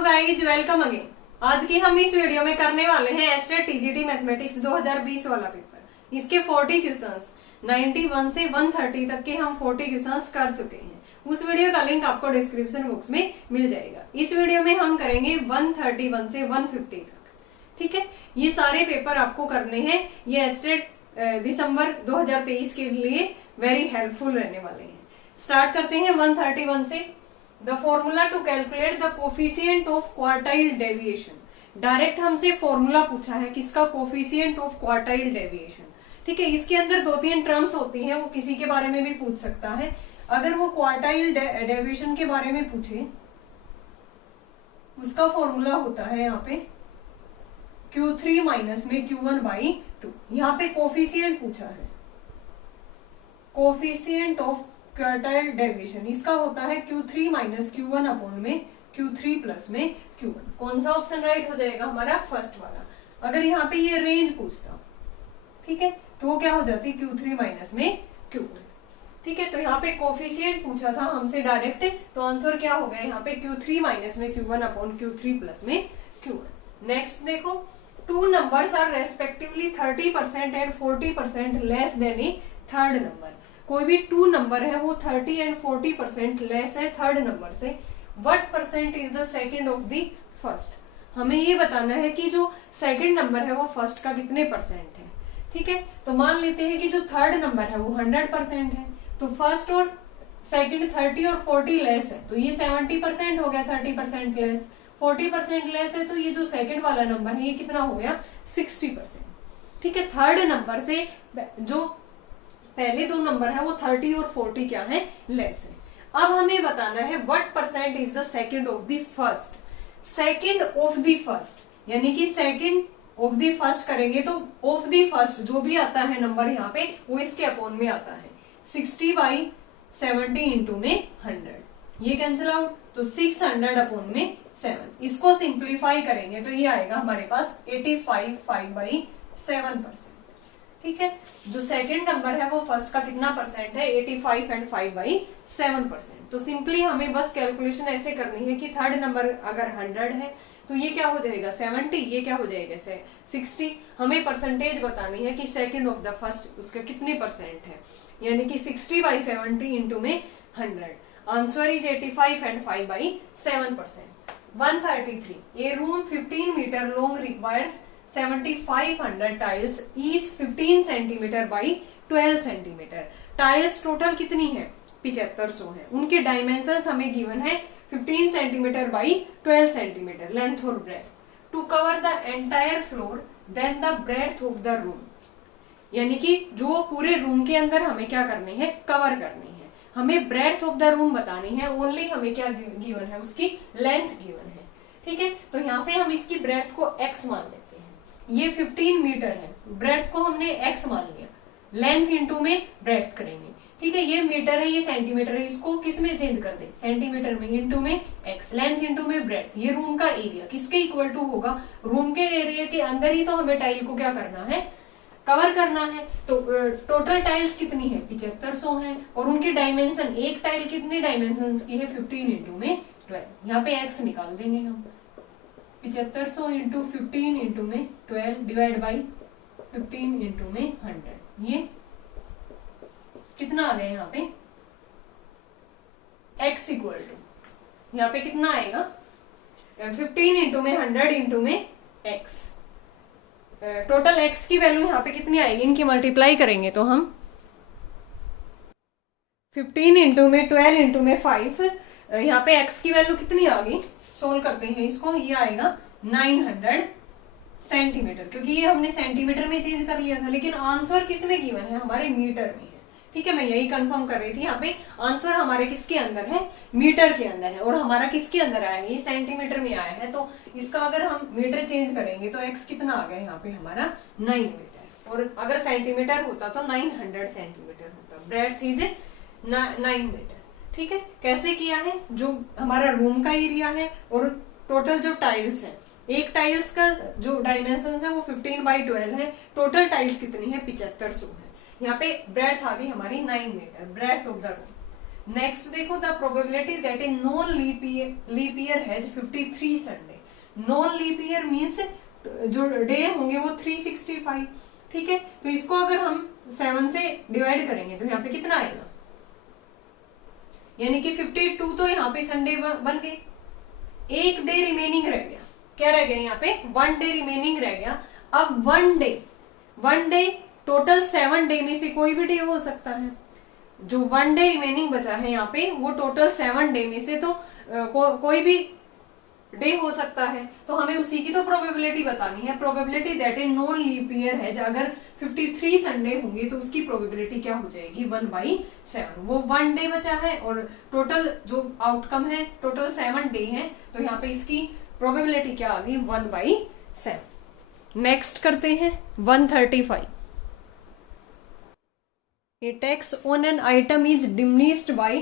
Hello guys, welcome again. आज की हम इस वीडियो में करने वाले हैं एस्टेट टीजीटी मैथमेटिक्स 2020 वाला पेपर। इसके 40 क्वेश्चंस 91 से 130 तक के हम 40 क्वेश्चंस कर चुके हैं। उस वीडियो का लिंक आपको डिस्क्रिप्शन बॉक्स में मिल जाएगा। इस वीडियो में हम करेंगे 131 से 150 तक। ठीक है, ये सारे पेपर आपको करने हैं। ये एस्टेट दिसंबर 2023 के लिए वेरी हेल्पफुल रहने वाले हैं। स्टार्ट करते हैं 131 से। The formula to calculate the coefficient of quartile deviation। Direct हमसे फॉर्मूला पूछा है किसका, कोफिशिएंट ऑफ क्वार्टाइल डेविएशन। ठीक है, इसके अंदर दो तीन टर्म्स होती हैं, वो किसी के बारे में भी पूछ सकता है। अगर वो क्वार्टाइल डेविएशन के बारे में पूछे, उसका फॉर्मूला होता है यहाँ पे Q3 माइनस में Q1/2। यहाँ पे कोफिशिएंट पूछा है, कोफिशिएंट ऑफ क्वार्टाइल डेविएशन, इसका होता है Q3 माइनस Q1 अपॉन में Q3 प्लस में Q1। कौन सा ऑप्शन राइट हो जाएगा हमारा, फर्स्ट वाला। अगर यहाँ पे ये रेंज पूछता, ठीक है, तो वो क्या हो जाती, Q3 माइनस में Q1। ठीक है, तो यहाँ पे कोफिशिएंट पूछा था हमसे डायरेक्ट, तो आंसर क्या हो गया यहाँ पे Q3 माइनस में Q1 अपॉन Q3 प्लस में Q1। नेक्स्ट देखो, two numbers are respectively 30% and 40% less than a third number. कोई भी टू नंबर है वो 30 एंड 40% लेस है थर्ड नंबर से। What percent is the second of the first. हमें ये बताना है कि जो सेकंड नंबर है वो फर्स्ट का कितने परसेंट है। ठीक है, तो मान लेते हैं कि जो थर्ड नंबर है वो 100% है, तो फर्स्ट और सेकंड 30 और 40 लेस है, तो ये 70% हो गया। 30% लेस, 40% लेस है, तो ये जो सेकंड वाला नंबर है ये कितना हो गया, 60%। ठीक है, थर्ड नंबर से जो पहले दो नंबर है वो 30 और 40 क्या है, लेस है। अब हमें बताना है what percent is the second of the first. Second of the first यानी कि सेकंड ऑफ द फर्स्ट करेंगे तो ऑफ द फर्स्ट जो भी आता है नंबर यहाँ पे वो इसके अपॉन में आता है। 60/70 इंटू में 100, ये कैंसिल आउट, तो 600 अपॉन में 7। इसको सिंप्लीफाई करेंगे तो ये आएगा हमारे पास 85/5/7%। ठीक है, जो सेकंड नंबर है वो फर्स्ट का कितना परसेंट है, 85 एंड 5/7%। तो सिंपली हमें बस कैलकुलेशन ऐसे करनी है कि थर्ड नंबर अगर 100 है तो ये क्या हो जाएगा 70, ये क्या हो जाएगा 60। हमें परसेंटेज बतानी है कि सेकंड ऑफ द फर्स्ट उसका कितने परसेंट है, यानी कि 60/70 इंटू में 100। Answer is 85 and 5/7%। 133, a room 15 metre long requires 7500 tiles each 15 centimetre by 12 centimetre. Tiles total कितनी है, 7500 है। उनके डायमेंशंस हमें गिवन है 15 सेंटीमीटर बाई 12 सेंटीमीटर लेंथ और breadth. To cover the entire floor then the breadth of the room, यानी कि जो पूरे रूम के अंदर हमें क्या करनी है, कवर करनी है। हमें ब्रेथ ऑफ द रूम बतानी है, ओनली हमें क्या गिवन है, उसकी लेंथ गिवन है। ठीक है, तो यहां से हम इसकी ब्रेथ को x मान लेते हैं। ये 15 मीटर है, ब्रेथ को हमने x मान लिया, लेंथ इंटू में ब्रेथ करेंगे। ठीक है, ये मीटर है, ये सेंटीमीटर है, इसको किस में चेंज कर दे, सेंटीमीटर में, इंटू में x, लेंथ इंटू में ब्रेथ। ये रूम का एरिया किसके इक्वल टू होगा, रूम के एरिया के अंदर ही तो हमें टाइल को क्या करना है, कवर करना है। तो टोटल टाइल्स कितनी है, 7500 है, और उनकी डायमेंशन, एक टाइल कितने डायमेंशन की है, 15 इंटू में 12। यहाँ पे x निकाल देंगे हम, 7500 इंटू 15 इंटू में 12 डिवाइड बाई 15 इंटू में 100। ये कितना आ गया यहाँ पे, x इक्वल टू, यहाँ पे कितना आएगा 15 इंटू में 100 इंटू में x। टोटल x की वैल्यू यहाँ पे कितनी आएगी, इनकी मल्टीप्लाई करेंगे तो हम 15 इंटू में 12 इंटू में 5, यहाँ पे x की वैल्यू कितनी आ गई, सोल्व करते हैं इसको, ये आएगा 900 सेंटीमीटर, क्योंकि ये हमने सेंटीमीटर में चेंज कर लिया था, लेकिन आंसर किस में गिवन है, हमारे मीटर में है। ठीक है, मैं यही कंफर्म कर रही थी। यहाँ पे आंसर हमारे किसके अंदर है, मीटर के अंदर है, और हमारा किसके अंदर आया है, ये सेंटीमीटर में आया है। तो इसका अगर हम मीटर चेंज करेंगे तो x कितना आ गया यहाँ पे हमारा 9 मीटर, और अगर सेंटीमीटर होता तो 900 सेंटीमीटर होता। Breadth is 9 metre. ठीक है, कैसे किया है, जो हमारा रूम का एरिया है और टोटल जो टाइल्स है, एक टाइल्स का जो डायमेंशन है वो 15/12 है, टोटल टाइल्स कितनी है, 7500 है। यहाँ पे ब्रेथ आ गई हमारी 9 metre, breadth of the room. Next देखो, the probability that a non leap year has 53 Sunday. Non leap year means जो डे होंगे वो 365, ठीक है। तो इसको अगर हम 7 से डिवाइड करेंगे तो यहाँ पे कितना आएगा, यानी कि 52 तो यहाँ पे संडे बन गए, एक डे रिमेनिंग रह गया। क्या रह गया यहाँ पे, 1 डे रिमेनिंग रह गया। अब 1 डे टोटल 7 डे में से कोई भी डे हो सकता है। जो 1 डे रिमेनिंग बचा है यहाँ पे वो टोटल 7 डे में से तो कोई भी डे हो सकता है। तो हमें उसी की तो प्रोबेबिलिटी बतानी है। Probability that a non leap year है, अगर 53 संडे होंगे तो उसकी प्रोबेबिलिटी क्या हो जाएगी, 1/7। वो 1 डे बचा है और टोटल जो आउटकम है टोटल 7 डे है, तो यहाँ पे इसकी प्रोबेबिलिटी क्या आ गई, 1/7। नेक्स्ट करते हैं 135। A tax on an item is diminished by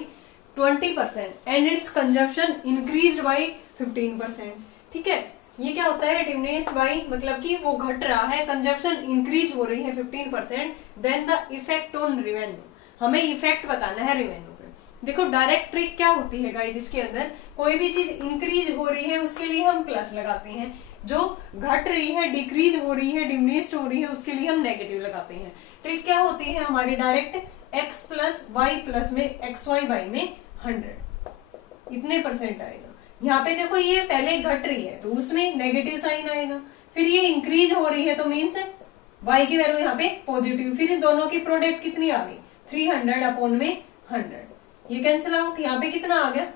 20% and its consumption increased by 15%। ठीक है, ये क्या होता है, डिमिनिश बाई मतलब कि वो घट रहा है, कंजप्शन इंक्रीज हो रही है 15%, then the effect on revenue, हमें इफेक्ट बताना है रेवेन्यू पे। देखो डायरेक्ट ट्रिक क्या होती है गाइस, इसके अंदर कोई भी चीज इंक्रीज हो रही है उसके लिए हम प्लस लगाते हैं, जो घट रही है डिक्रीज हो रही है डिमिनिश्ड हो रही है उसके लिए हम नेगेटिव लगाते हैं। ट्रिक क्या होती है हमारी, direct x plus Y plus में एक्स वाई वाई में 100 इतने परसेंट आएगा। यहाँ पे देखो ये पहले घट रही है तो उसमें नेगेटिव साइन आएगा, फिर ये इंक्रीज हो रही है तो मीन्स y की वैल्यू यहाँ पे पॉजिटिव, फिर इन दोनों की प्रोडक्ट कितनी आ गई 300 अपॉन में 100, ये कैंसिल आउट, यहाँ पे कितना आ गया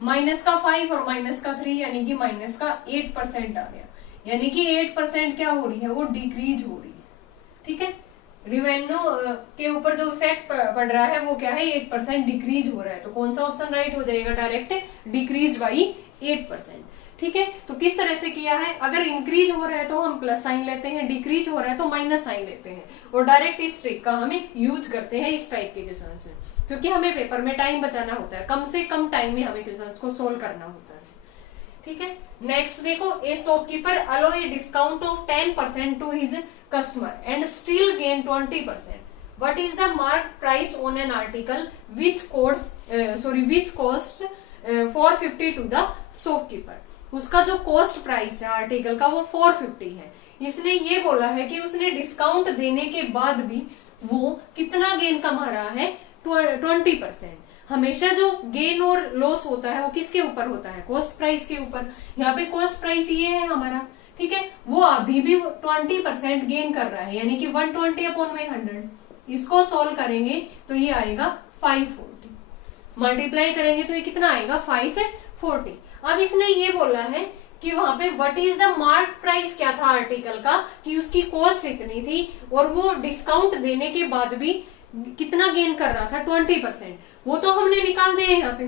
माइनस का 5 और माइनस का 3 यानी कि माइनस का 8% आ गया, यानी कि 8% क्या हो रही है, वो डिक्रीज हो रही है। ठीक है, रिवेन्यू के ऊपर जो इफेक्ट पड़ रहा है वो क्या है, 8% डिक्रीज हो रहा है। तो कौन सा ऑप्शन राइट हो जाएगा, डायरेक्ट डिक्रीज बाई 8%। ठीक है, तो किस तरह से किया है, अगर इंक्रीज हो रहा है तो हम प्लस साइन लेते हैं, डिक्रीज हो रहा है तो माइनस साइन लेते हैं, और डायरेक्ट इस ट्रिक का हमें यूज करते हैं इस टाइप के क्वेश्चंस में, क्योंकि हमें पेपर में टाइम बचाना होता है, कम से कम टाइम में हमें क्वेश्चंस को सोल्व करना होता है। ठीक है, नेक्स्ट देखो, a shopkeeper allow a discount of 10% to his customer and still gain 20%. What is the marked price on an article which cost 450 to the shopkeeper? उसका जो कॉस्ट प्राइस है आर्टिकल का वो 450 है। इसने ये बोला है कि उसने डिस्काउंट देने के बाद भी वो कितना गेन कमा रहा है, 20%। हमेशा जो गेन और लॉस होता है वो किसके ऊपर होता है, कॉस्ट प्राइस के ऊपर। यहाँ पे कॉस्ट प्राइस ये है हमारा, ठीक है, वो अभी भी 20% गेन कर रहा है, यानी कि 120 अपॉन में 100। इसको सोल्व करेंगे तो ये आएगा 540, मल्टीप्लाई करेंगे तो ये कितना आएगा 540। अब इसने ये बोला है कि वहां पे what is the mark price क्या था आर्टिकल का, कि उसकी कॉस्ट इतनी थी और वो डिस्काउंट देने के बाद भी कितना गेन कर रहा था, 20%। वो तो हमने निकाल दिया यहाँ पे।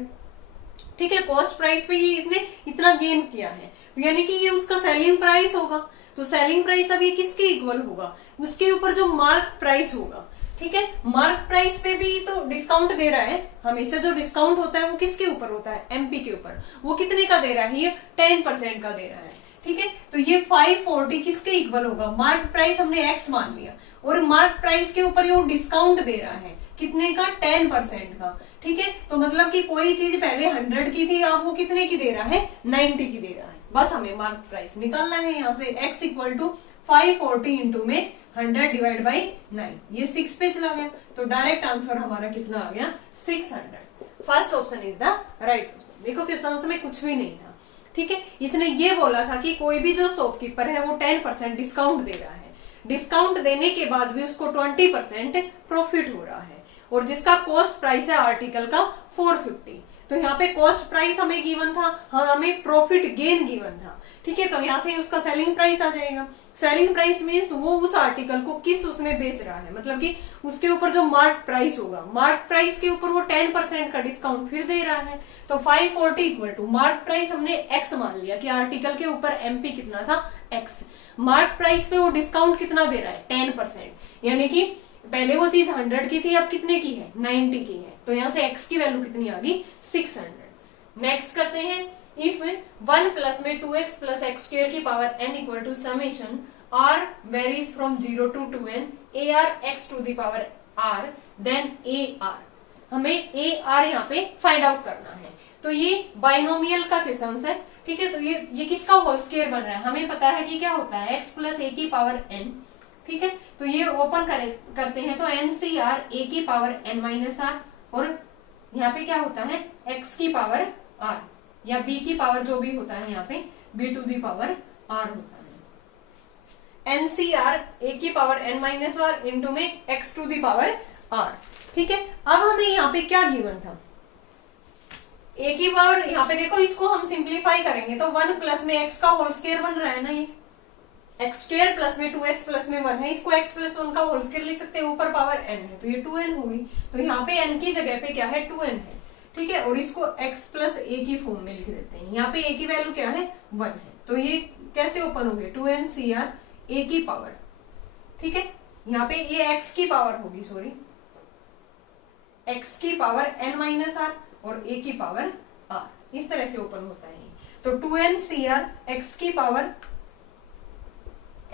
ठीक है, कॉस्ट प्राइस पे ये इसने इतना गेन किया है, तो यानी कि ये उसका सेलिंग प्राइस होगा। तो सेलिंग प्राइस अब ये किसके इक्वल होगा, उसके ऊपर जो मार्क प्राइस होगा। ठीक है, मार्क प्राइस पे भी तो डिस्काउंट दे रहा है, हमेशा जो डिस्काउंट होता है वो किसके ऊपर होता है, एमपी के ऊपर। वो कितने का दे रहा है, ये 10% का दे रहा है। ठीक है, तो ये 540 किसके इक्वल होगा, मार्क प्राइस हमने एक्स मान लिया और मार्क प्राइस के ऊपर ये डिस्काउंट दे रहा है कितने का, 10% का। ठीक है, तो मतलब कि कोई चीज पहले 100 की थी, अब वो कितने की दे रहा है, 90 की दे रहा है। बस हमें मार्क प्राइस निकालना है यहाँ से, x इक्वल टू 540 इंटू में 100 डिवाइड बाई 9, ये 6 पे चला गया, तो डायरेक्ट आंसर हमारा कितना आ गया, 600। First option is the right option. देखो क्वेश्चन में कुछ भी नहीं था। ठीक है, इसने ये बोला था कि कोई भी जो शॉपकीपर है वो 10% डिस्काउंट दे रहा है, डिस्काउंट देने के बाद भी उसको 20% प्रॉफिट हो रहा है, और जिसका कॉस्ट प्राइस है आर्टिकल का 450। तो यहाँ पे कॉस्ट प्राइस हमें गिवन था, हमें प्रॉफिट गेन गिवन था। ठीक है, तो यहाँ से उसका सेलिंग प्राइस आ जाएगा। सेलिंग प्राइस मीन्स वो उस आर्टिकल को किस उसमें बेच रहा है, मतलब कि उसके ऊपर जो मार्क प्राइस होगा, मार्क प्राइस के ऊपर वो 10% का डिस्काउंट फिर दे रहा है। तो 540 इक्वल टू मार्क प्राइस हमने x मान लिया कि आर्टिकल के ऊपर एमपी कितना था, x। मार्क प्राइस पे वो डिस्काउंट कितना दे रहा है, 10%, यानी कि पहले वो चीज 100 की थी, अब कितने की है, 90 की है। तो यहाँ से x की वैल्यू कितनी आ गई, 600। नेक्स्ट करते हैं, इफ 1 प्लस में 2x प्लस एक्स स्क्वायर की power n equal to summation r varies from 0 to 2n ar x to the power r, then ar। हमें ए आर यहाँ पे फाइंड आउट करना है। तो ये बाइनोमियल का क्वेश्चन है, ठीक है। तो ये किसका होल स्क्वायर बन रहा है, हमें पता है कि क्या होता है x प्लस ए की पावर n, ठीक है। तो ये ओपन करते हैं तो एन सी आर ए की पावर n माइनस आर, और यहाँ पे क्या होता है x की पावर r या b की पावर जो भी होता है यहाँ पे b to the power r होता है। एन सी आर ए की power n minus R into में x to the power r, ठीक है। अब हमें यहाँ पे क्या गिवन था, ए की पावर, यहाँ पे देखो इसको हम सिंप्लीफाई करेंगे तो 1 प्लस में x का होल स्क्वायर बन रहा है ना, ये x स्क्वायर प्लस में 2x प्लस में 1 है, इसको x प्लस 1 का होल स्क्वायर लिख सकते हैं, ऊपर पावर n है तो ये 2n होगी। तो यहाँ पे n की जगह पे क्या है 2n है, ठीक है। और इसको x प्लस a की फॉर्म में लिख देते हैं। यहाँ पे a की वैल्यू क्या है 1 है, तो ये कैसे ओपन हो गए 2n CR a की पावर, ठीक है। यहाँ पे ये x की पावर होगी, सॉरी x की पावर n माइनस आर और a की पावर r, इस तरह से ओपन होता है। तो 2n CR x की पावर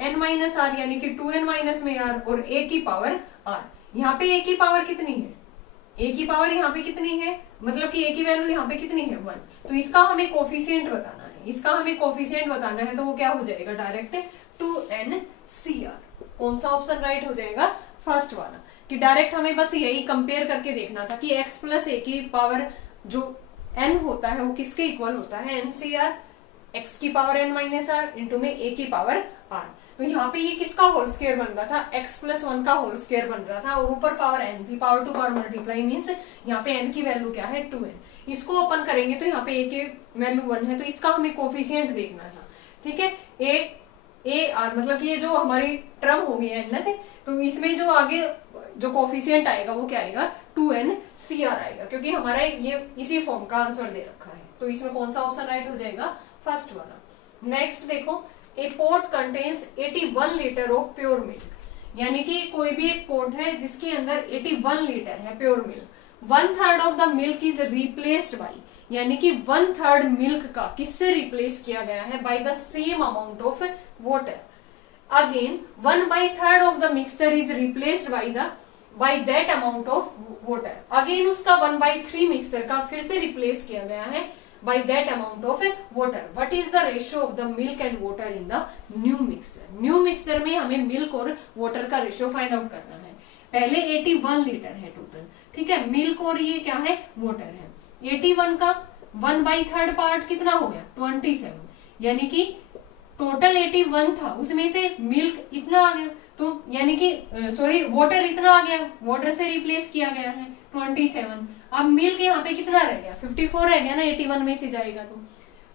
n माइनस आर यानी कि 2n माइनस में r और a की पावर r। यहाँ पे a की पावर कितनी है, a की पावर यहाँ पे कितनी है, मतलब कि a की वैल्यू यहाँ पे कितनी है 1, तो इसका हमें कोफिशिएंट बताना है। इसका हमें कोफिशिएंट बताना है तो वो क्या हो जाएगा डायरेक्ट 2n CR। कौन सा ऑप्शन राइट हो जाएगा, फर्स्ट वाला, कि डायरेक्ट हमें बस यही कंपेयर करके देखना था कि x प्लस ए की पावर जो n होता है वो किसके इक्वल होता है, NCR x की power n minus R into में a की पावर r। तो यहाँ पे ये किसका होल स्क्वायर बन रहा था, x प्लस 1 का होल स्क्वायर बन रहा था, और ऊपर पावर n थी, power to power multiply means यहाँ पे n की वैल्यू क्या है 2n। इसको ओपन करेंगे तो यहाँ पे a की वैल्यू 1 है, तो इसका हमें कोफिशिएंट देखना था, ठीक है। ए आर मतलब कि ये जो हमारी टर्म हो गई है n, तो इसमें जो आगे जो कोफिशिएंट आएगा वो क्या आएगा 2n CR आएगा, क्योंकि हमारा ये इसी फॉर्म का आंसर दे रखा है। तो इसमें कौन सा ऑप्शन राइट हो जाएगा, फर्स्ट वाला। नेक्स्ट देखो, a pot contains 81 litre of pure milk, यानी कि कोई भी एक पॉट है जिसके अंदर 81 लीटर है pure milk. 1/3 of the milk is replaced by, यानी कि 1/3 मिल्क का किससे रिप्लेस किया गया है, by the same amount of water. Again 1/3 of the mixture is replaced by that amount of water. Again उसका 1/3 मिक्सचर का फिर से रिप्लेस किया गया है by that amount of water. What is the ratio of the milk and water in the new mixture? New mixture में हमें milk और वाटर का रेशियो फाइंड आउट करना है। पहले 81 लीटर है टोटल, ठीक है, मिल्क और ये क्या है वाटर है। 81 का 1/3 पार्ट कितना हो गया 27, यानी कि टोटल 81 था, उसमें से मिल्क इतना आ गया, तो यानी कि सॉरी वाटर इतना आ गया, वाटर से रिप्लेस किया गया है 27। अब मिल्क यहाँ पे कितना रह गया 54 रह गया ना, 81 में से जाएगा तो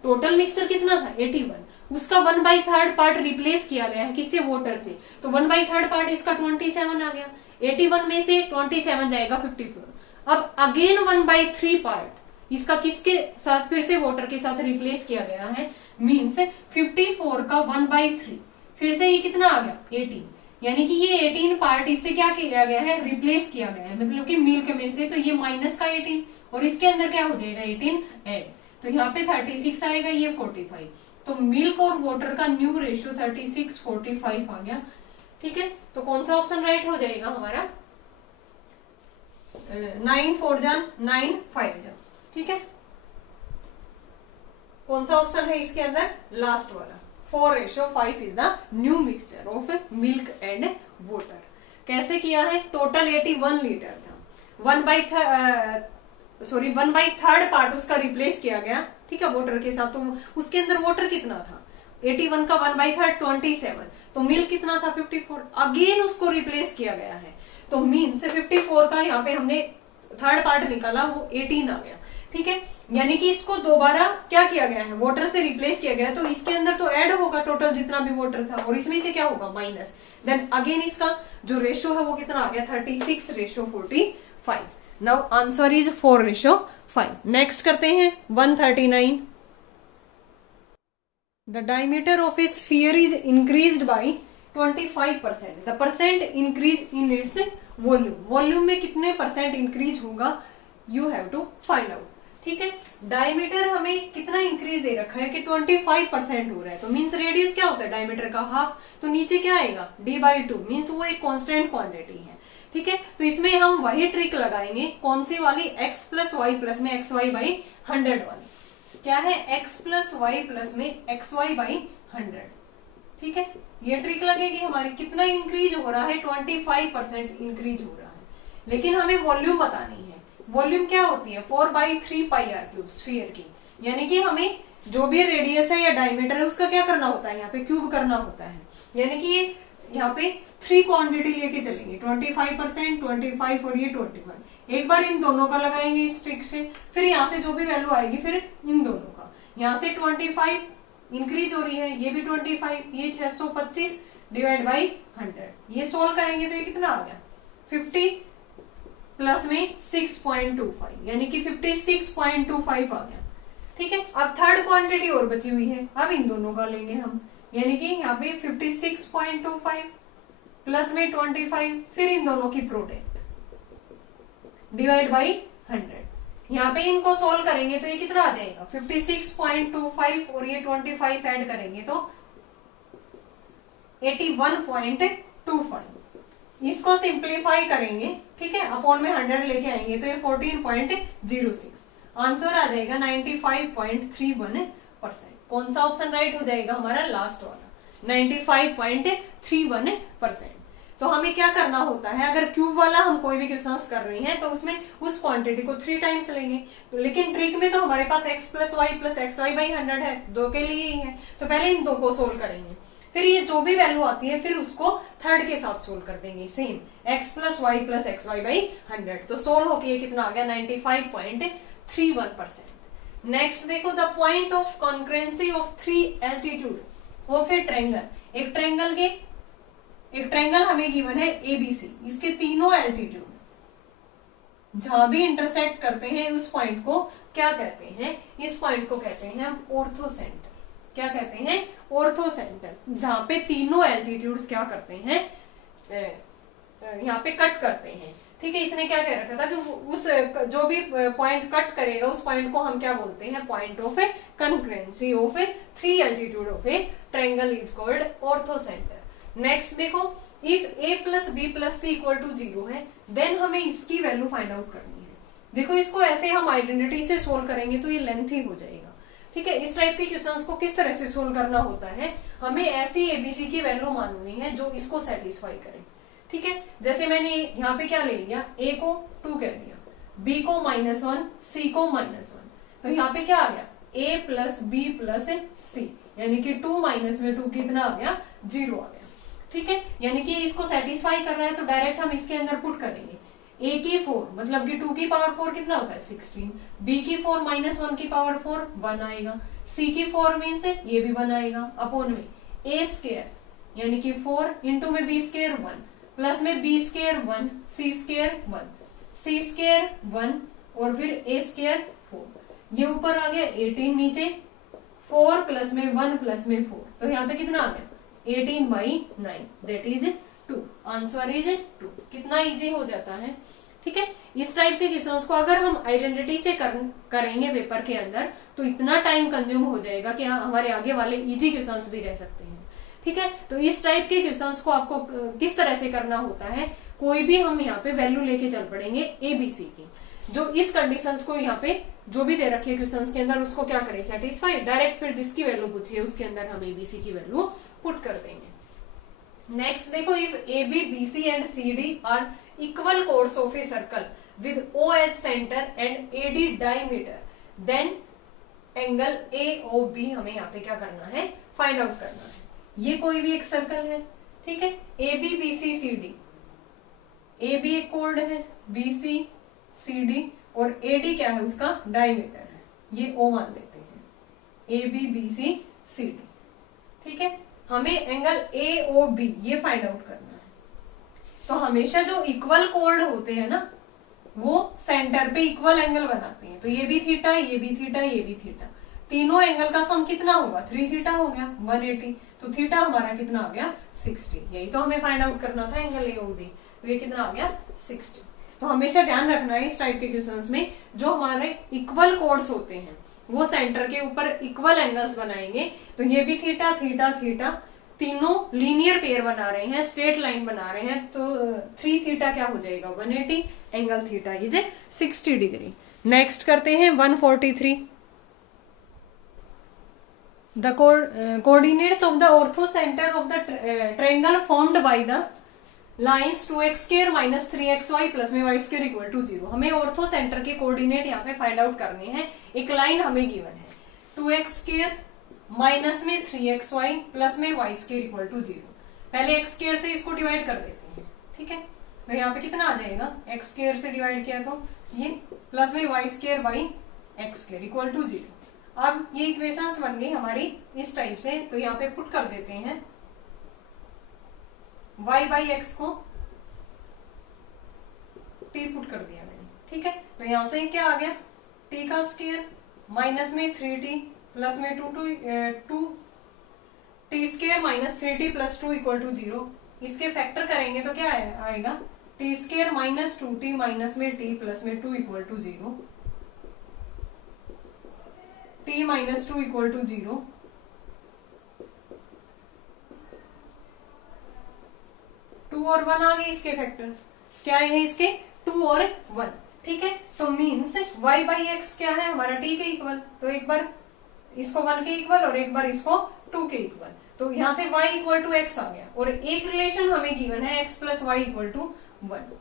टोटल मिक्सचर कितना था 81, उसका 1/3 पार्ट रिप्लेस किया गया है किससे, वाटर से, तो 1/3 पार्ट इसका 27 आ गया, 81 में से 27 जाएगा 54। अब अगेन 1/3 पार्ट इसका किसके साथ, फिर से वाटर के साथ रिप्लेस किया गया है, मीन्स 54 का 1/3 फिर से ये कितना आ गया 18, यानी कि ये 18 पार्ट इससे क्या किया गया है रिप्लेस किया गया है, मतलब कि मिल्क में से, तो ये माइनस का 18 और इसके अंदर क्या हो जाएगा 18 ऐड, तो यहाँ पे 36 आएगा, ये 45। तो मिल्क और वाटर का न्यू रेशियो 36:45 आ गया, ठीक है। तो कौन सा ऑप्शन राइट हो जाएगा हमारा 9 4 जा 9 5 जा, ठीक है। कौन सा ऑप्शन है इसके अंदर, लास्ट वाला 4:5 is the new mixture of milk and water. कैसे किया है, टोटल 81 लीटर था, 1/3 पार्ट उसका रिप्लेस किया गया, ठीक है, वाटर के साथ, तो उसके अंदर वाटर कितना था 81 का 1/3 27, तो मिल्क कितना था 54, अगेन उसको रिप्लेस किया गया है, तो मीन से 54 का यहाँ पे हमने थर्ड पार्ट निकाला वो 18 आ गया, ठीक है। यानी कि इसको दोबारा क्या किया गया है वाटर से रिप्लेस किया गया है, तो इसके अंदर तो ऐड होगा टोटल जितना भी वाटर था, और इसमें से क्या होगा माइनस, देन अगेन इसका जो रेशियो है वो कितना आ गया 36:45। Now answer is 4:5। नेक्स्ट करते हैं 139। The diameter of a sphere is increased by 25%। The percent increase in its volume, volume में कितने परसेंट इंक्रीज होगा you have to find out, ठीक है। डायमीटर हमें कितना इंक्रीज दे रखा है कि 25% हो रहा है, तो मींस रेडियस क्या होता है डायमीटर का हाफ, तो नीचे क्या आएगा d/2 मींस वो एक कांस्टेंट क्वांटिटी है, ठीक है, तो इसमें हम वही ट्रिक लगाएंगे, कौन सी वाली, x प्लस वाई प्लस में एक्स वाई बाई 100 वाली। क्या है, x प्लस वाई प्लस में एक्स वाई बाई 100। ठीक है, ये ट्रिक लगेगी हमारी। कितना इंक्रीज हो रहा है, 25% इंक्रीज हो रहा है। लेकिन हमें वॉल्यूम बतानी है। वॉल्यूम क्या होती है, 4/3 पाई आर क्यूब स्फीयर की, यानी कि हमें जो भी रेडियस है या डायमीटर है उसका क्या करना होता है, यहाँ पे क्यूब करना होता है। यानी कि ये यहाँ पे 3 क्वांटिटी लेके चलेंगे, 25%, 25 और ये 21। एक बार इन दोनों का लगाएंगे इस ट्रिक से, फिर यहाँ से जो भी वैल्यू आएगी फिर इन दोनों का। यहाँ से 25 इंक्रीज हो रही है, ये भी 25, ये 625 डिवाइड बाई 100। ये सोल्व करेंगे तो ये कितना आ गया, 50 प्लस में 6.25, यानी कि 56.25 आ गया। ठीक है, अब थर्ड क्वांटिटी और बची हुई है, अब इन दोनों का लेंगे हम, यानी कि यहाँ पे 56.25 प्लस में 25, फिर इन दोनों की प्रोडक्ट डिवाइड बाई 100। यहाँ पे इनको सोल्व करेंगे तो ये कितना आ जाएगा, 56.25 और ये 25 ऐड करेंगे तो 81.25। इसको सिंप्लीफाई करेंगे, ठीक है, अपॉन में 100 लेके आएंगे तो ये 14.06। आंसर आ जाएगा 95.31%। कौन सा ऑप्शन राइट हो जाएगा हमारा, लास्ट वाला, 95.31%। तो हमें क्या करना होता है, अगर क्यूब वाला हम कोई भी क्वेश्चंस कर रहे हैं तो उसमें उस क्वांटिटी को 3 टाइम्स लेंगे। तो लेकिन ट्रिक में तो हमारे पास x plus Y plus X Y by 100 है, दो के लिए ही है, तो पहले इन दो को सोल्व करेंगे, फिर ये जो भी वैल्यू आती है फिर उसको थर्ड के साथ सोल्व कर देंगे, same x plus Y plus X Y by 100। तो सोल्व होके ये कितना आ गया, 95.31%। नेक्स्ट देखो, the point of concurrency of 3 altitude of a triangle. एक ट्रायंगल हमें गिवन है ABC, इसके तीनों एल्टीट्यूड जहां भी इंटरसेक्ट करते हैं उस पॉइंट को क्या कहते हैं, इस पॉइंट को कहते हैं हम ऑर्थो सेंटर। क्या कहते हैं, ऑर्थो सेंटर, जहां पे तीनों एल्टीट्यूड्स क्या करते हैं, यहाँ पे कट करते हैं। ठीक है, इसने क्या कह रखा था कि उस जो भी पॉइंट कट करेगा उस पॉइंट को हम क्या बोलते हैं, point of a concurrency of a 3 altitude of a triangle is called orthocentre. Next देखो, if a plus B plus C equal to 0 है, देन हमें इसकी वैल्यू फाइंड आउट करनी है। देखो, इसको ऐसे हम आइडेंटिटी से सोल्व करेंगे तो ये लेंथी हो जाएगा। ठीक है, इस टाइप के क्वेश्चंस को किस तरह से सोल्व करना होता है, हमें ऐसी एबीसी की वैल्यू माननी है जो इसको सेटिस्फाई करे। ठीक है, जैसे मैंने यहाँ पे क्या ले लिया, a को 2 कह दिया, b को -1, c को -1, तो यहाँ पे क्या आ गया, a प्लस बी प्लस सी, यानी कि 2 माइनस में 2 कितना आ गया, 0 आ गया। ठीक है, यानी कि इसको सेटिस्फाई कर रहा है तो डायरेक्ट हम इसके अंदर पुट करेंगे। a की 4 मतलब कि 2 की पावर 4 कितना होता है, 16, b की 4 माइनस 1 की पावर 4 1 आएगा, c की 4 मीन्स ये भी 1 आएगा, अपॉन में a स्क्वायर यानी कि 4 इंटू में b स्क्वायर 1 प्लस में b square 1 c square 1 c square 1 और फिर a स्क्वायर 4, ये ऊपर आ गया 18, नीचे 4 प्लस में 1 प्लस में 4, तो यहाँ पे कितना आ गया 18/9, दैट इज 2। Answer is 2। कितना इजी हो जाता है। ठीक है, इस टाइप के क्वेश्चंस को अगर हम आइडेंटिटी से करेंगे पेपर के अंदर तो इतना टाइम कंज्यूम हो जाएगा कि हमारे आगे वाले इजी क्वेश्चंस भी रह सकते हैं। ठीक है, तो इस टाइप के क्वेश्चंस को आपको किस तरह से करना होता है, कोई भी हम यहाँ पे वैल्यू लेके चल पड़ेंगे एबीसी की, जो इस कंडीशंस को यहाँ पे जो भी दे रखी है क्वेश्चंस के अंदर उसको क्या करें, सेटिस्फाई, डायरेक्ट फिर जिसकी वैल्यू पूछी है उसके अंदर हम एबीसी की वैल्यू पुट कर देंगे। नेक्स्ट देखो, if AB, BC and CD are equal chords of a circle with OH centre and AD diameter, then angle AOB हमें यहाँ पे क्या करना है, फाइंड आउट करना है। ये कोई भी एक सर्कल है, ठीक है, AB, BC, CD, AB एक कोड है, BC, CD और AD क्या है, उसका डायमीटर है, ये O मान लेते हैं, AB, BC, CD। ठीक है, हमें एंगल AOB ये फाइंड आउट करना है। तो हमेशा जो इक्वल कोड होते हैं ना वो सेंटर पे इक्वल एंगल बनाते हैं, तो ये भी थीटा, ये भी थीटा, ये भी थीटा, तीनों एंगल का सम कितना होगा, 3 थीटा हो गया 180, तो थीटा हमारा कितना आ गया 60। यही तो हमें फाइंड आउट करना था एंगल AOB, तो ये कितना आ गया 60। तो हमेशा ध्यान रखना है इस टाइप के क्वेश्चंस में जो हमारे इक्वल कोड्स होते हैं वो सेंटर के ऊपर इक्वल एंगल्स बनाएंगे, तो ये भी थीटा थीटा थीटा तीनों लीनियर पेयर बना रहे हैं, स्ट्रेट लाइन बना रहे हैं, तो 3 थीटा क्या हो जाएगा 180, angle theta is 60 degree. Next करते हैं 143। The coordinates of the orthocenter of the triangle formed by the lines 2x square minus 3xy plus में y square equal to 0। हमें ऑर्थो सेंटर के कोऑर्डिनेट यहाँ पे फाइंड आउट करने हैं। एक लाइन हमें गिवन है 2x स्क्वायर माइनस में 3xy प्लस में y स्क्वायर इक्वल टू 0। पहले x स्क्वायर से इसको डिवाइड कर देते हैं, ठीक है। तो यहाँ पे कितना आ जाएगा, x स्क्वायर से डिवाइड किया तो ये प्लस में y square by x square equal to 0। अब ये इक्वेशंस बन गई हमारी इस टाइप से, तो यहाँ पे पुट कर देते हैं y बाई एक्स को t पुट कर दिया मैंने, ठीक है। तो यहां से क्या आ गया t का स्क्वायर माइनस में 3t प्लस में 2 t square minus 3t plus 2 equal to 0। इसके फैक्टर करेंगे तो क्या आएगा t square minus 2t minus में t प्लस में 2 equal to 0, t minus 2 equal to 0। Two और 1 आ गए इसके फैक्टर, क्या है इसके 2 और 1, ठीक है। तो मीन्स y बाई एक्स क्या है हमारा t के इक्वल, तो एक बार इसको 1 के इक्वल और एक बार इसको 2 के इक्वल, तो यहां से y इक्वल टू एक्स आ गया। और एक रिलेशन हमें गिवन है x plus Y equal to 1,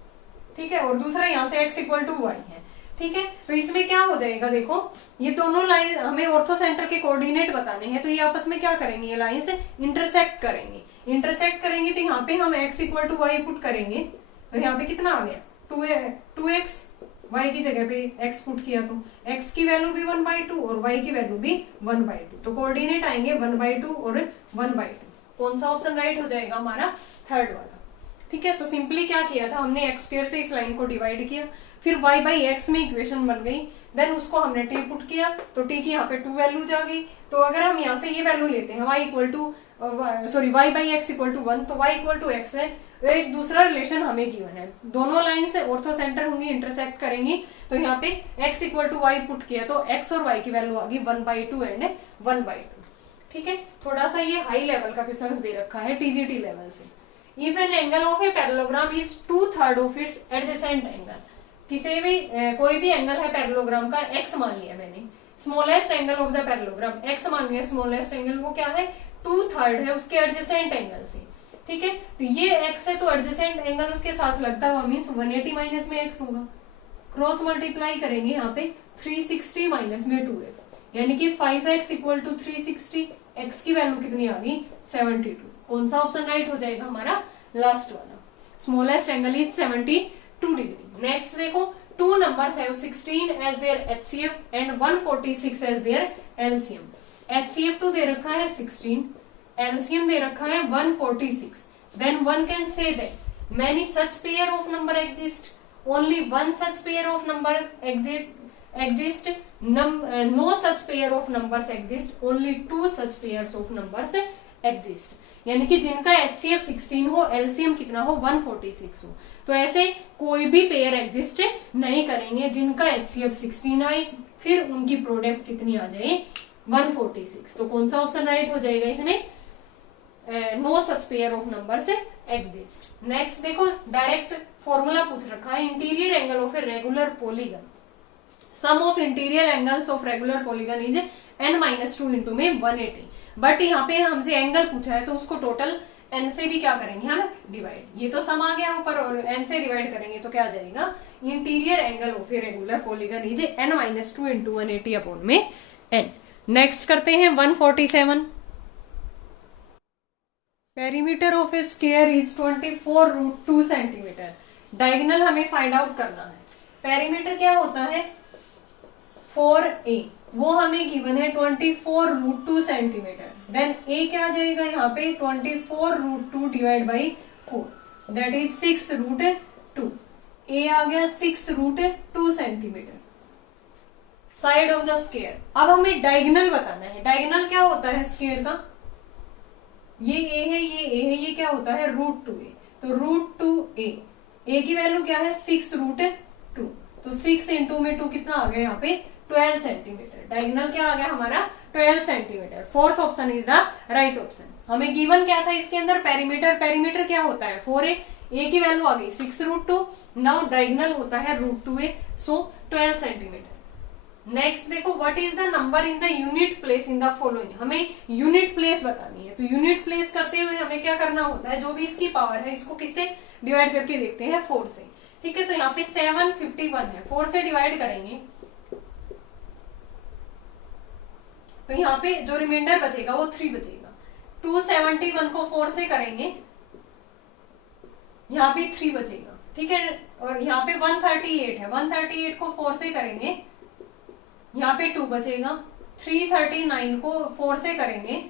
ठीक है। और दूसरा यहाँ से x इक्वल टू वाई है, ठीक है। तो इसमें क्या हो जाएगा, देखो ये दोनों लाइन हमें ऑर्थो सेंटर के कोऑर्डिनेट बताने हैं, तो ये आपस में क्या करेंगे, ये लाइन से इंटरसेक्ट करेंगे। इंटरसेक्ट करेंगे तो यहाँ पे हम x equal to Y put करेंगे, तो यहाँ पे कितना आ गया 2x, y की जगह पे x पुट किया तो x की वैल्यू भी 1/2 और y की वैल्यू भी 1/2, तो कोऑर्डिनेट आएंगे 1/2 और 1/2। कौन सा ऑप्शन राइट हो जाएगा हमारा, थर्ड वाला, ठीक है। तो सिंपली क्या किया था हमने x स्क्वायर से इस लाइन को डिवाइड किया, फिर y बाई एक्स में इक्वेशन बन गई, देन उसको हमने t पुट किया तो t की यहाँ पे 2 वैल्यूज आ गई। तो अगर हम यहाँ से ये वैल्यू लेते हैं y equal to y by X equal to 1, तो y इक्वल टू एक्स है। और एक दूसरा रिलेशन हमें गिवन है, दोनों लाइन से ऑर्थो सेंटर होंगी, इंटरसेक्ट करेंगी, तो यहाँ पे x equal to Y put किया तो x और y की वैल्यू आ गई 1/2 एंड 1/2, ठीक है। थोड़ा सा ये हाई लेवल का क्वेश्चन दे रखा है टीजीटी लेवल से। If an angle of a parallelogram is 2/3 of its adjacent angle, किसी भी कोई भी एंगल है पैरेललोग्राम का x मान लिया मैंने, smallest angle of the parallelogram x मान लिया, स्मॉलेस्ट एंगल वो क्या है 2/3 है उसके एडजेसेंट एंगल से, ठीक है। तो ये x है तो एडजेसेंट एंगल उसके साथ लगता हुआ मींस 180 माइनस में x होगा, क्रॉस मल्टीप्लाई करेंगे यहाँ पे 360 माइनस में 2x, यानी कि 5x इक्वल टू 360, x की वैल्यू कितनी आ गई 72। कौन सा ऑप्शन राइट हो जाएगा हमारा, लास्ट वाला, smallest angle is 72 degree. Next देखो, two numbers have 16 as their HCF and 146 as their LCM। HCF तो दे रखा है 16, LCM दे रखा है 146, then one can say that many such pair of number exist, only one such pair of number exist, no such pair of numbers exist, only two such pairs of numbers exist। यानी कि जिनका HCF 16 हो, LCM कितना हो 146 हो, तो ऐसे कोई भी पेयर एग्जिस्ट नहीं करेंगे जिनका HCF 16 आए, फिर उनकी प्रोडक्ट कितनी आ जाए 146। तो कौन सा ऑप्शन राइट हो जाएगा इसमें, no such pair of numbers exist. Next देखो, डायरेक्ट फॉर्मूला पूछ रखा है, interior angle of a regular polygon, sum of interior angles of regular polygon is n-2 into में 180। बट यहाँ पे हमसे एंगल पूछा है तो उसको टोटल n से भी क्या करेंगे हम डिवाइड, ये तो सम आ गया ऊपर और n से डिवाइड करेंगे तो क्या आ जाएगा, interior angle of a regular polygon is n-2 into 180 upon में n। नेक्स्ट करते हैं 147। Perimeter of A square is 24√2 centimetre. Diagonal हमें फाइंड आउट करना है। पेरीमीटर क्या होता है 4a, वो हमें गिवन है 24√2 सेंटीमीटर, देन a क्या आ जाएगा यहाँ पे 24√2 divide by 4, that is 6√2, a आ गया 6√2 centimetre. Side of the square, अब हमें डायगोनल बताना है। डायगोनल क्या होता है स्क्वायर का, ये a है, ये a है, ये क्या होता है √2a, तो √2a, a की वैल्यू क्या है 6√2, तो 6 इंटू में 2 कितना आ गया यहाँ पे 12 सेंटीमीटर। डायगोनल क्या आ गया हमारा 12 centimetre. Fourth option is the right option. हमें गिवन क्या था इसके अंदर, पेरीमीटर। पेरीमीटर क्या होता है 4a, a की वैल्यू आ गई 6√2। नाउ डायगोनल होता है √2a, सो 12 सेंटीमीटर। नेक्स्ट देखो, what is the number in the unit place in the following. हमें यूनिट प्लेस बतानी है, तो यूनिट प्लेस करते हुए हमें क्या करना होता है, जो भी इसकी पावर है इसको किससे डिवाइड करके देखते हैं, 4 से। ठीक है, तो यहाँ पे 751 है, 4 से डिवाइड करेंगे तो यहाँ पे जो रिमाइंडर बचेगा वो 3 बचेगा। 271 को 4 से करेंगे, यहाँ पे 3 बचेगा। ठीक है, और यहाँ पे 138 है, 138 को 4 से करेंगे, यहाँ पे 2 बचेगा। 339 को 4 से करेंगे,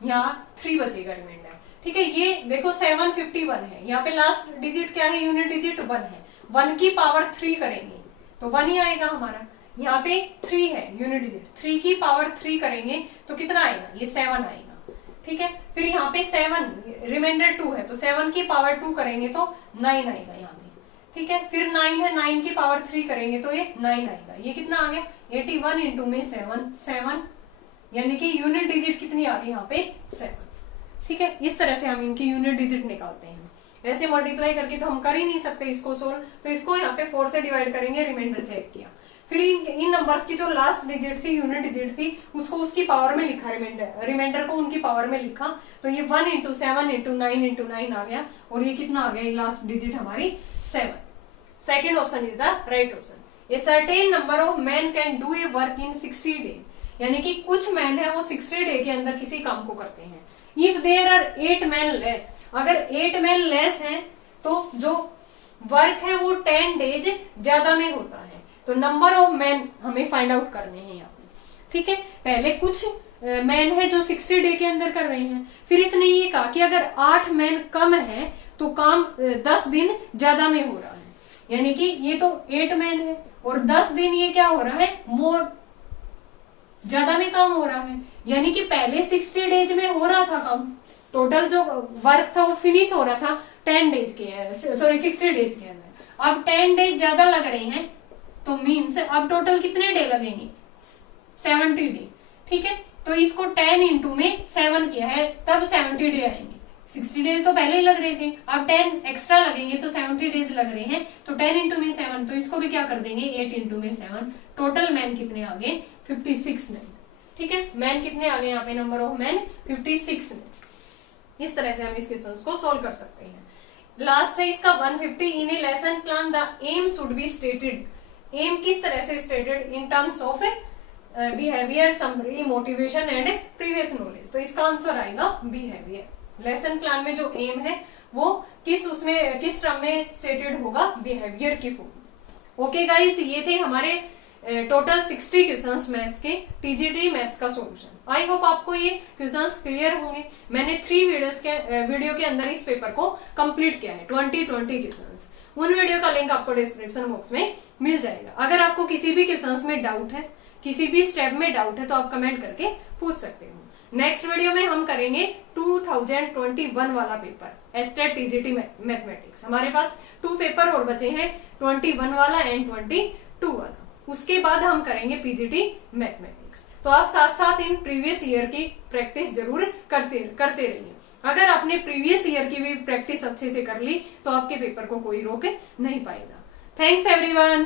यहाँ 3 बचेगा रिमाइंडर। ठीक है, ये देखो 751 है, यहाँ पे लास्ट डिजिट क्या है, यूनिट डिजिट 1 है। 1 की पावर 3 करेंगे तो 1 ही आएगा हमारा। यहाँ पे 3 है यूनिट डिजिट, 3 की पावर 3 करेंगे तो कितना आएगा, ये 7 आएगा। ठीक है, फिर यहाँ पे 7 रिमाइंडर 2 है, तो 7 की पावर 2 करेंगे तो 9 आएगा यहाँ पे। ठीक है, फिर 9 है, 9 की पावर 3 करेंगे तो ये 9 आएगा। ये कितना आ गया, 81 इंटू में 7, यानी कि यूनिट डिजिट कितनी आ गई यहाँ पे 7। ठीक है, इस तरह से हम इनकी यूनिट डिजिट निकालते हैं। ऐसे मल्टीप्लाई करके तो हम कर ही नहीं सकते इसको सोल्व, तो इसको यहाँ पे 4 से डिवाइड करेंगे, रिमाइंडर चेक किया। फिर इन नंबर्स की जो लास्ट डिजिट थी, यूनिट डिजिट थी, उसको उसकी पावर में लिखा, रिमाइंडर को उनकी पावर में लिखा, तो ये 1 इंटू 7 इंटू 9 इंटू 9 आ गया, और ये कितना आ गया, लास्ट डिजिट हमारी 7। Second option is the right option. A certain number of man can do a work in 60 day, यानी कि कुछ मैन है वो 60 डे के अंदर किसी काम को करते हैं। If there are 8 men less, अगर 8 मैन लेस है तो जो वर्क है वो 10 डेज ज्यादा में होता है। तो नंबर ऑफ मैन हमें फाइंड आउट करने हैं यहाँ पे। ठीक है, पहले कुछ मैन है जो 60 डे के अंदर कर रहे हैं, फिर इसने ये कहा कि अगर 8 मैन कम है तो काम 10 दिन ज्यादा में हो रहा है, यानी कि ये तो 8 मैन है और 10 दिन ये क्या हो रहा है, मोर ज्यादा में काम हो रहा है। यानी कि पहले 60 डेज में हो रहा था काम, टोटल जो वर्क था वो फिनिश हो रहा था 10 डेज के, सॉरी 60 डेज के अंदर। अब 10 डेज ज्यादा लग रहे हैं, तो मीन्स अब टोटल कितने डे लगेंगे, 70 डे। ठीक है, तो इसको 10 इंटू में 7 किया है, तब 70 डे आएंगे। 60 डेज तो पहले ही लग रहे थे, अब 10 एक्स्ट्रा लगेंगे तो 70 डेज लग रहे हैं, तो 10 इंटू में 7, तो इसको भी क्या कर देंगे 8 इंटू में 7। टोटल मैन कितने आ गए, 56 मैन। ठीक है, मैन कितने आ गए यहाँ पे, नंबर ऑफ मैन 56 मैन। इस तरह से हम इस क्वेश्चन को सोल्व कर सकते हैं। लास्ट है इसका 150। In a lesson plan the aim should be stated. Aim किस तरह से stated, in terms of behaviour, summary, motivation and previous knowledge. तो इसका आंसर आएगा बिहेवियर। लेसन प्लान में जो एम है वो किस टर्म में स्टेटेड होगा, बिहेवियर की फॉर्म। ओके गाइज, ये थे हमारे टोटल 60 क्वेश्चंस मैथ्स के, टीजीटी मैथ्स का सॉल्यूशन। आई होप आपको ये क्वेश्चंस क्लियर होंगे। मैंने 3 वीडियो के अंदर इस पेपर को कंप्लीट किया है, 20 क्वेश्चंस। उन वीडियो का लिंक आपको डिस्क्रिप्शन बॉक्स में मिल जाएगा। अगर आपको किसी भी क्वेश्चंस में डाउट है, किसी भी स्टेप में डाउट है, तो आप कमेंट करके पूछ सकते हो। नेक्स्ट वीडियो में हम करेंगे 2021 वाला पेपर, एस्टेट टीजीटी मैथमेटिक्स। हमारे पास 2 पेपर और बचे हैं, 21 वाला एंड 22 वाला। उसके बाद हम करेंगे पीजीटी मैथमेटिक्स। तो आप साथ साथ इन प्रीवियस ईयर की प्रैक्टिस जरूर करते रहिए। अगर आपने प्रीवियस ईयर की भी प्रैक्टिस अच्छे से कर ली तो आपके पेपर को कोई रोक नहीं पाएगा। Thanks everyone.